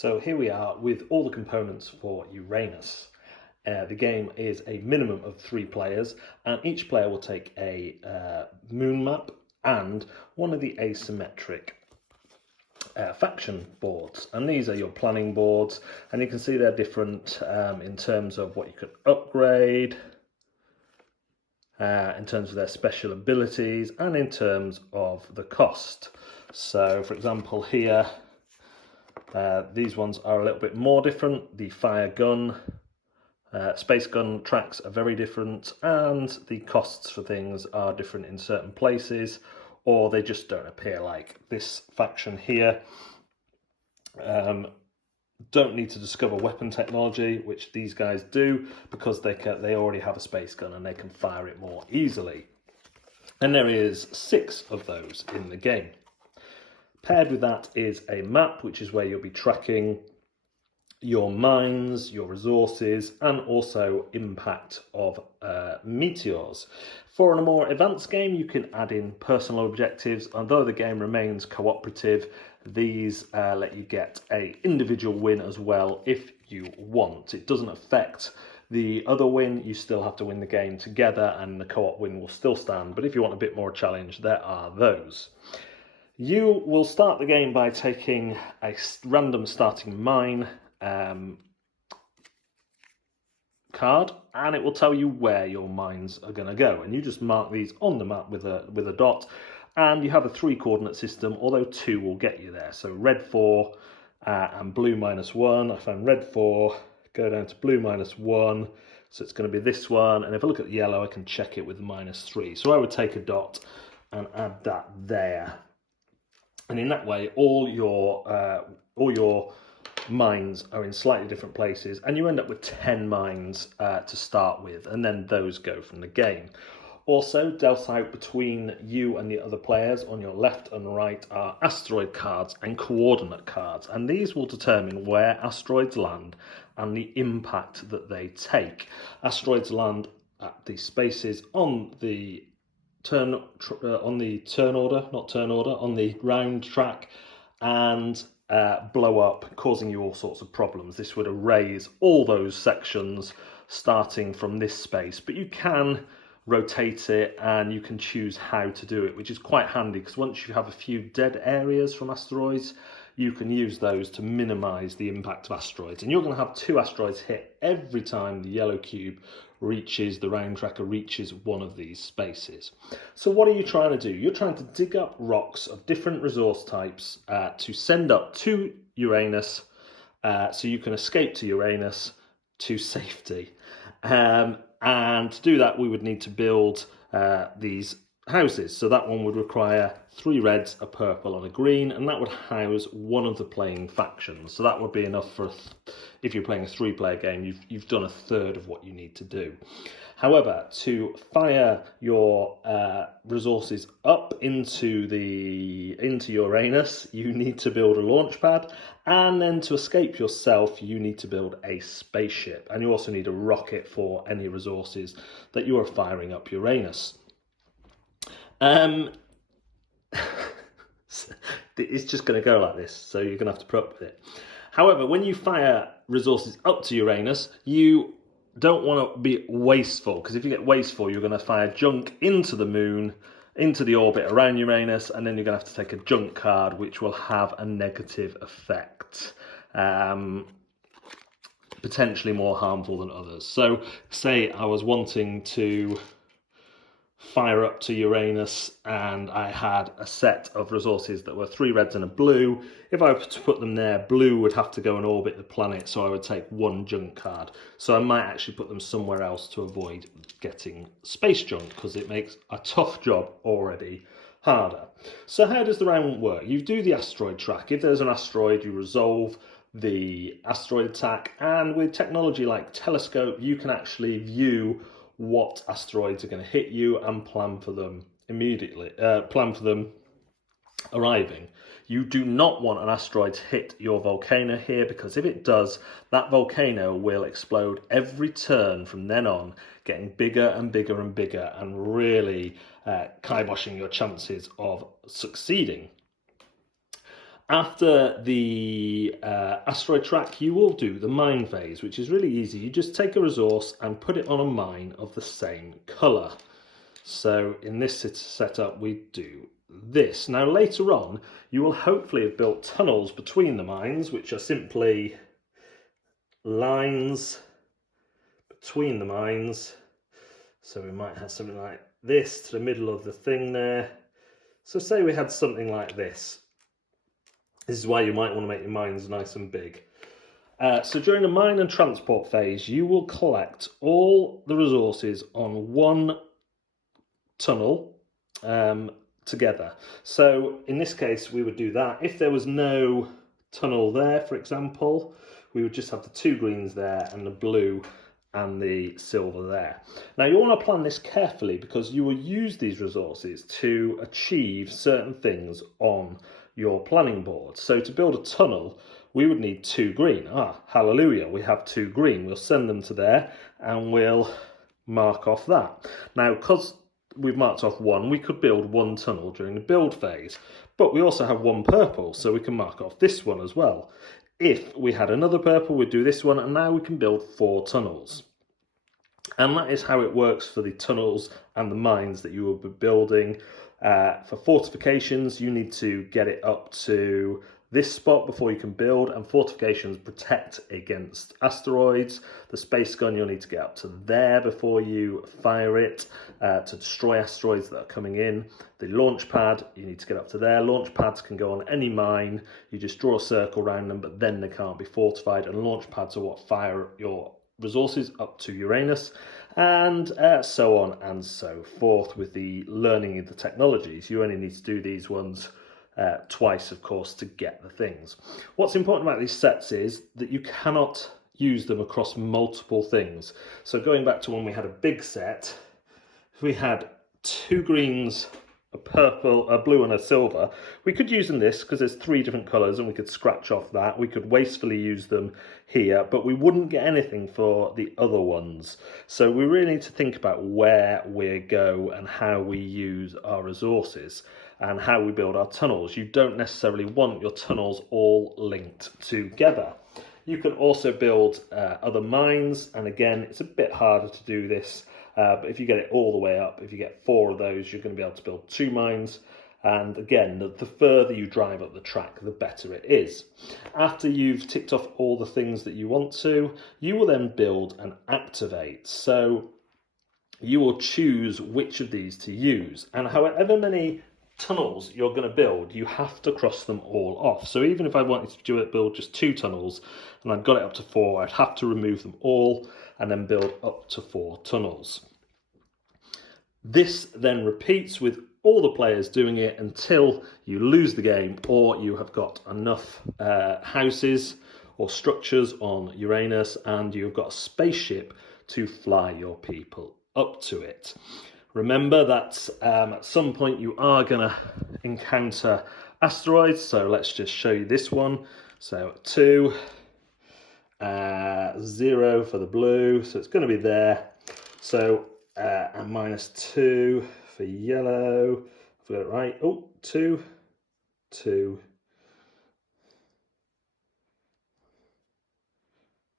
So here we are with all the components for Uranus. The game is a minimum of 3 players, and each player will take a moon map and one of the asymmetric faction boards. And these are your planning boards, and you can see they're different in terms of what you can upgrade, in terms of their special abilities, and in terms of the cost. So for example here, these ones are a little bit more different. The fire gun, space gun tracks are very different, and the costs for things are different in certain places, or they just don't appear. Like this faction here don't need to discover weapon technology, which these guys do, because they already have a space gun and they can fire it more easily. And there is 6 of those in the game. Paired with that is a map, which is where you'll be tracking your mines, your resources, and also impact of meteors. For a more advanced game, you can add in personal objectives. Although the game remains cooperative, these let you get an individual win as well if you want. It doesn't affect the other win. You still have to win the game together, and the co-op win will still stand. But if you want a bit more challenge, there are those. You will start the game by taking a random starting mine card, and it will tell you where your mines are going to go, and you just mark these on the map with a dot, and you have a 3 coordinate system, although 2 will get you there. So red 4 and blue -1. I found red 4, go down to blue -1, so it's going to be this one, and if I look at the yellow I can check it with -3. So I would take a dot and add that there. And in that way, all your mines are in slightly different places, and you end up with 10 mines to start with, and then those go from the game. Also, dealt out between you and the other players on your left and right are asteroid cards and coordinate cards, and these will determine where asteroids land and the impact that they take. Asteroids land at the spaces on the on the round track, and blow up, causing you all sorts of problems. This would erase all those sections starting from this space, but you can rotate it and you can choose how to do it, which is quite handy, because once you have a few dead areas from asteroids, you can use those to minimize the impact of asteroids. And you're going to have 2 asteroids hit every time the yellow cube reaches, the round tracker reaches one of these spaces. So what are you trying to do? You're trying to dig up rocks of different resource types to send up to Uranus, so you can escape to Uranus to safety. And to do that, we would need to build these houses. So that one would require 3 reds, a purple and a green, and that would house one of the playing factions. So that would be enough for, if you're playing a 3-player game, you've done a third of what you need to do. However, to fire your resources up into Uranus, you need to build a launch pad, and then to escape yourself, you need to build a spaceship, and you also need a rocket for any resources that you are firing up Uranus. It's just going to go like this, so you're going to have to put up with it. However, when you fire resources up to Uranus, you don't want to be wasteful, because if you get wasteful, you're going to fire junk into the moon, into the orbit around Uranus, and then you're going to have to take a junk card, which will have a negative effect. Potentially more harmful than others. So say I was wanting to fire up to Uranus and I had a set of resources that were 3 reds and a blue. If I were to put them there, blue would have to go and orbit the planet, so I would take 1 junk card. So I might actually put them somewhere else to avoid getting space junk, because it makes a tough job already harder. So how does the round work? You do the asteroid track. If there's an asteroid, you resolve the asteroid attack, and with technology like telescope, you can actually view what asteroids are going to hit you and plan for them immediately, plan for them arriving. You do not want an asteroid to hit your volcano here, because if it does, that volcano will explode every turn from then on, getting bigger and bigger and bigger, and really kiboshing your chances of succeeding. After the asteroid track, you will do the mine phase, which is really easy. You just take a resource and put it on a mine of the same colour. So in this setup, we do this. Now later on, you will hopefully have built tunnels between the mines, which are simply lines between the mines. So we might have something like this to the middle of the thing there. So say we had something like this. This is why you might want to make your mines nice and big. So during the mine and transport phase, you will collect all the resources on one tunnel together. So in this case, we would do that. If there was no tunnel there, for example, we would just have the two greens there and the blue and the silver there. Now you want to plan this carefully because you will use these resources to achieve certain things on your planning board. So to build a tunnel, we would need two green. Hallelujah, we have two green. We'll send them to there and we'll mark off that. Now, because we've marked off one, we could build one tunnel during the build phase, but we also have one purple, so we can mark off this one as well. If we had another purple, we'd do this one, and now we can build 4 tunnels. And that is how it works for the tunnels and the mines that you will be building. For fortifications, you need to get it up to this spot before you can build, and fortifications protect against asteroids. The space gun, you'll need to get up to there before you fire it to destroy asteroids that are coming in. The launch pad, you need to get up to there. Launch pads can go on any mine. You just draw a circle around them, but then they can't be fortified, and launch pads are what fire your resources up to Uranus, and so on and so forth. With the learning of the technologies, you only need to do these ones twice, of course, to get the things. What's important about these sets is that you cannot use them across multiple things. So going back to when we had a big set, if we had 2 greens, a purple, a blue and a silver, we could use them this because there's 3 different colours and we could scratch off that. We could wastefully use them here, but we wouldn't get anything for the other ones. So we really need to think about where we go and how we use our resources and how we build our tunnels. You don't necessarily want your tunnels all linked together. You can also build other mines, and again, it's a bit harder to do this, but if you get it all the way up, if you get 4 of those, you're going to be able to build 2 mines. And again, the further you drive up the track, the better it is. After you've ticked off all the things that you want to, you will then build and activate. So you will choose which of these to use, and however many tunnels you're going to build, you have to cross them all off. So even if I wanted to build just 2 tunnels and I've got it up to 4, I'd have to remove them all and then build up to 4 tunnels. This then repeats with all the players doing it until you lose the game, or you have got enough houses or structures on Uranus and you've got a spaceship to fly your people up to it. Remember that at some point you are going to encounter asteroids, so let's just show you this one. So 2, 0 for the blue, so it's going to be there. So and -2 for yellow, if I got it right. Oh, 2, 2.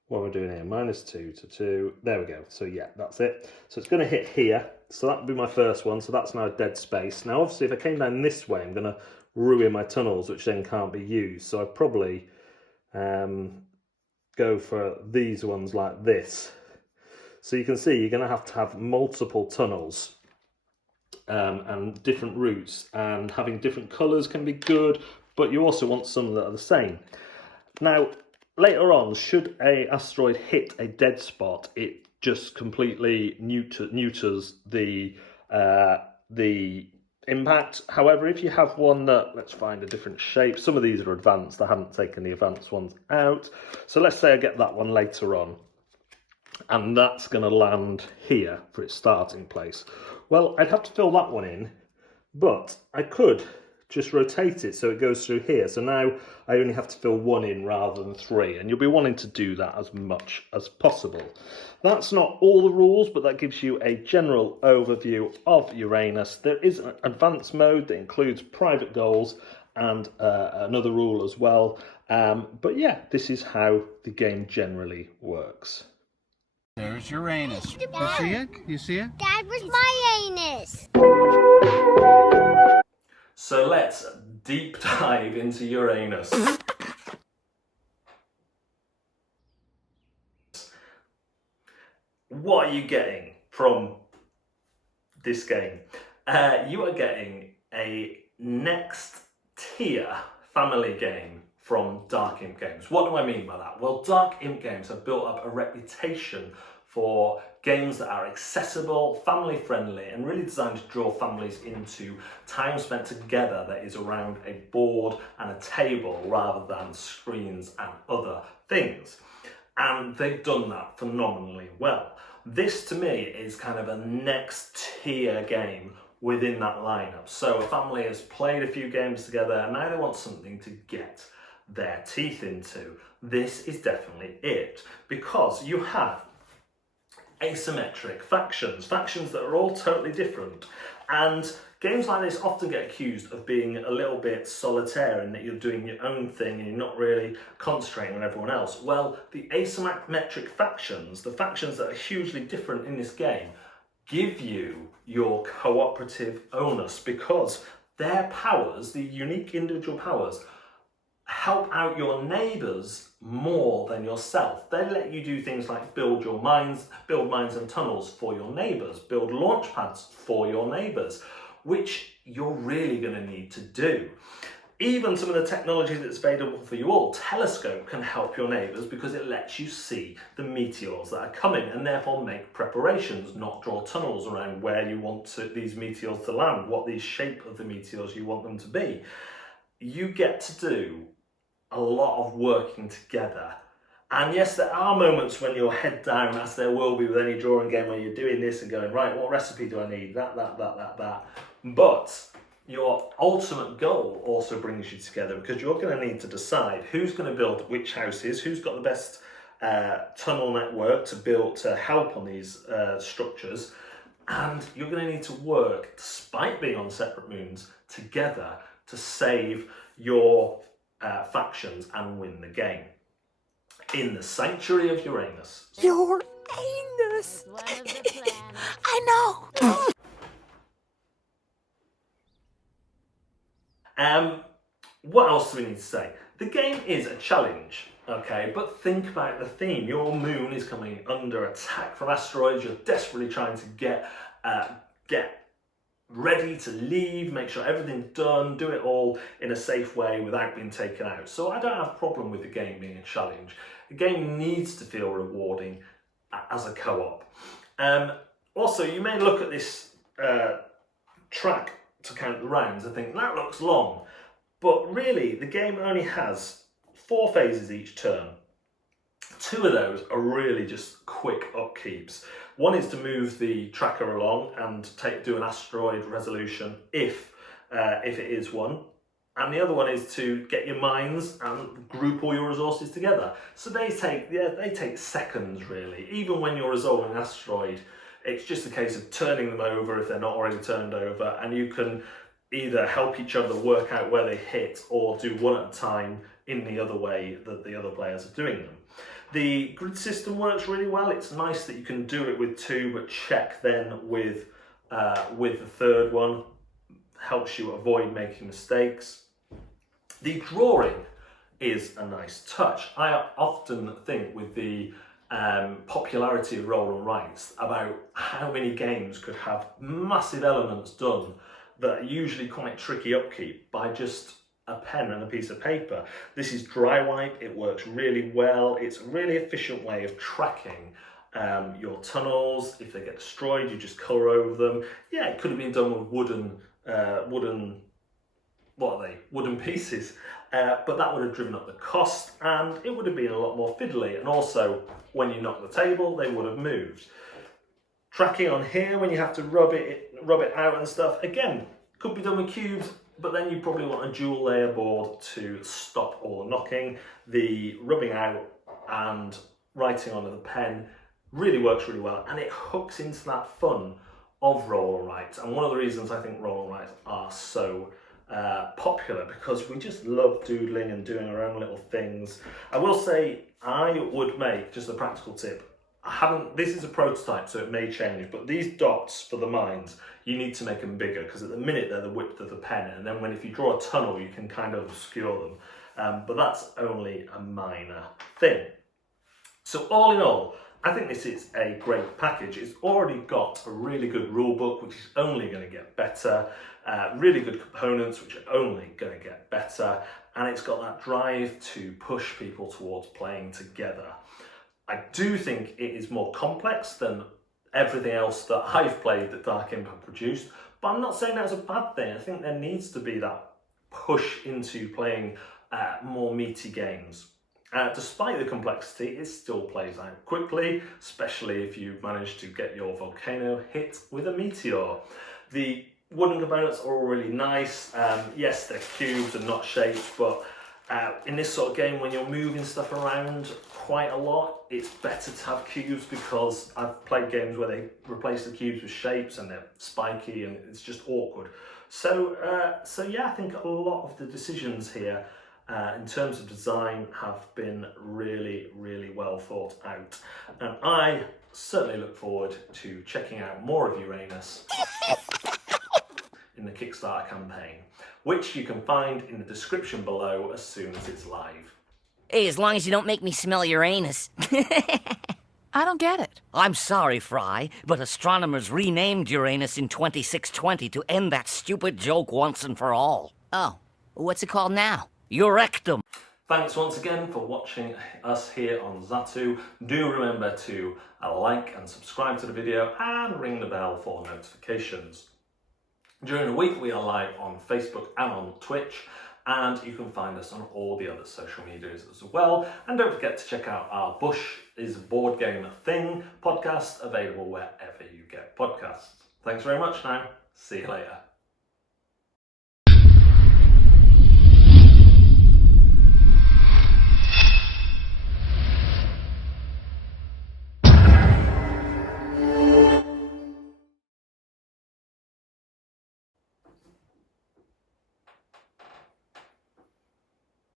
What am I doing here? -2 to 2. There we go. So yeah, that's it. So it's going to hit here. So that would be my first one. So that's now a dead space. Now, obviously, if I came down this way, I'm going to ruin my tunnels, which then can't be used. So I'd probably go for these ones like this. So you can see you're going to have multiple tunnels and different routes. And having different colours can be good, but you also want some that are the same. Now, later on, should an asteroid hit a dead spot, it just completely neuters the impact. However, if you have one that, let's find a different shape. Some of these are advanced. I haven't taken the advanced ones out. So let's say I get that one later on, and that's going to land here for its starting place. Well, I'd have to fill that one in, but I could just rotate it so it goes through here. So now I only have to fill 1 in rather than 3, and you'll be wanting to do that as much as possible. That's not all the rules, but that gives you a general overview of Uranus. There is an advanced mode that includes private goals and another rule as well. But yeah, this is how the game generally works. There's Uranus. You see it? You see it? Dad, where's my anus? So let's deep dive into Uranus. What are you getting from this game? You are getting a next tier family game from Dark Imp Games. What do I mean by that? Well, Dark Imp Games have built up a reputation for games that are accessible, family friendly, and really designed to draw families into time spent together that is around a board and a table rather than screens and other things. And they've done that phenomenally well. This to me is kind of a next tier game within that lineup. So a family has played a few games together and now they want something to get their teeth into. This is definitely it, because you have asymmetric factions that are all totally different. And games like this often get accused of being a little bit solitaire in that you're doing your own thing and you're not really concentrating on everyone else. Well, the asymmetric factions, the factions that are hugely different in this game, give you your cooperative onus, because their powers, the unique individual powers, help out your neighbours more than yourself. They let you do things like build mines and tunnels for your neighbours, build launch pads for your neighbours, which you're really going to need to do. Even some of the technology that's available for you all, telescope, can help your neighbours because it lets you see the meteors that are coming and therefore make preparations, not draw tunnels around where you want these meteors to land, what the shape of the meteors you want them to be. You get to do a lot of working together. And yes, there are moments when you're head down, as there will be with any drawing game, where you're doing this and going, right, what recipe do I need? That. But your ultimate goal also brings you together, because you're going to need to decide who's going to build which houses, who's got the best tunnel network to help on these structures, and you're going to need to work, despite being on separate moons, together to save your factions and win the game. In the Sanctuary of Uranus. Uranus! I know! What else do we need to say? The game is a challenge, okay, but think about the theme. Your moon is coming under attack from asteroids. You're desperately trying to get ready to leave, make sure everything's done, do it all in a safe way without being taken out. So I don't have a problem with the game being a challenge. The game needs to feel rewarding as a co-op. Also, you may look at this track to count the rounds and think, that looks long. But really, the game only has 4 phases each turn. 2 of those are really just quick upkeeps. One is to move the tracker along and do an asteroid resolution if it is one. And the other one is to get your mines and group all your resources together. So they take seconds really. Even when you're resolving an asteroid, it's just a case of turning them over if they're not already turned over, and you can either help each other work out where they hit or do one at a time in the other way that the other players are doing them. The grid system works really well. It's nice that you can do it with 2, but check then with the third one. Helps you avoid making mistakes. The drawing is a nice touch. I often think with the popularity of roll and writes about how many games could have massive elements done that are usually quite tricky upkeep by just a pen and a piece of paper. This is dry wipe. It works really well. It's a really efficient way of tracking your tunnels. If they get destroyed, you just colour over them. Yeah, it could have been done with wooden pieces, but that would have driven up the cost and it would have been a lot more fiddly. And also, when you knock the table, they would have moved. Tracking on here, when you have to rub it out and stuff, again, could be done with cubes, but then you probably want a dual layer board to stop all the knocking. The rubbing out and writing onto the pen really works really well, and it hooks into that fun of roll and write. And one of the reasons I think roll and write are so popular because we just love doodling and doing our own little things. I will say I would make, just a practical tip, this is a prototype so it may change, but these dots for the minds, you need to make them bigger because at the minute they're the width of the pen, and then if you draw a tunnel you can kind of obscure them, but that's only a minor thing. So all in all, I think this is a great package. It's already got a really good rule book, which is only going to get better, really good components, which are only going to get better, and it's got that drive to push people towards playing together. I do think it is more complex than everything else that I've played that Dark Imp have produced, but I'm not saying that's a bad thing. I think there needs to be that push into playing more meaty games. Despite the complexity, it still plays out quickly, especially if you manage to get your volcano hit with a meteor. The wooden components are all really nice. Yes, they're cubes and not shapes, but in this sort of game, when you're moving stuff around quite a lot, it's better to have cubes because I've played games where they replace the cubes with shapes and they're spiky and it's just awkward. So yeah, I think a lot of the decisions here in terms of design have been really, really well thought out. And I certainly look forward to checking out more of Uranus in the Kickstarter campaign, which you can find in the description below as soon as it's live. Hey, as long as you don't make me smell Uranus. I don't get it. I'm sorry, Fry, but astronomers renamed Uranus in 2620 to end that stupid joke once and for all. Oh, what's it called now? Eurectum. Thanks once again for watching us here on Zatu. Do remember to like and subscribe to the video and ring the bell for notifications. During the week we are live on Facebook and on Twitch, and you can find us on all the other social medias as well. And don't forget to check out our Bush is a Board Game Thing podcast, available wherever you get podcasts. Thanks very much now. See you later.